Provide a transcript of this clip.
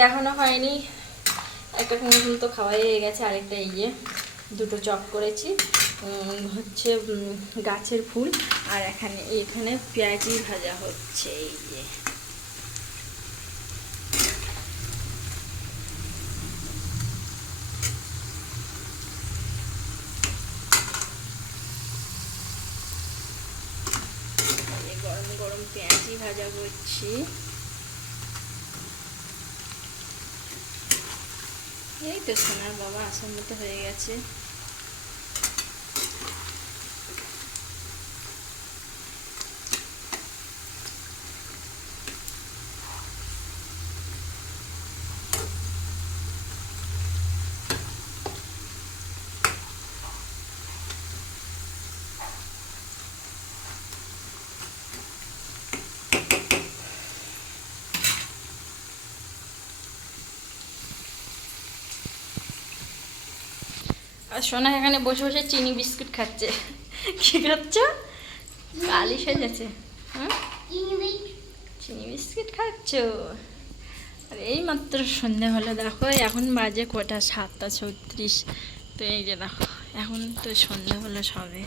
দেখানো হয়নি। একটা কুমড়ো তো খাওয়াই হয়ে গেছে, আরেকটা এই যে দুটো চপ করেছি। হচ্ছে গাছের ফুল, আর এখানে এখানে পেঁয়াজি ভাজা হচ্ছে এই যে গরম গরম পেঁয়াজি ভাজা করছি। এই তো সোনার বাবা মতো হয়ে গেছে। আর সোনা এখানে বসে বসে চিনি বিস্কুট খাচ্ছে। কি খাচ্ছ? কালি সেজেছে। চিনি বিস্কুট। খাচ্ছ? আর এই মাত্র সন্ধে হলো দেখো এখন বাজে কটা সাতটা ছত্রিশ। তো এই যে দেখো এখন তো সন্ধে হলো সবে।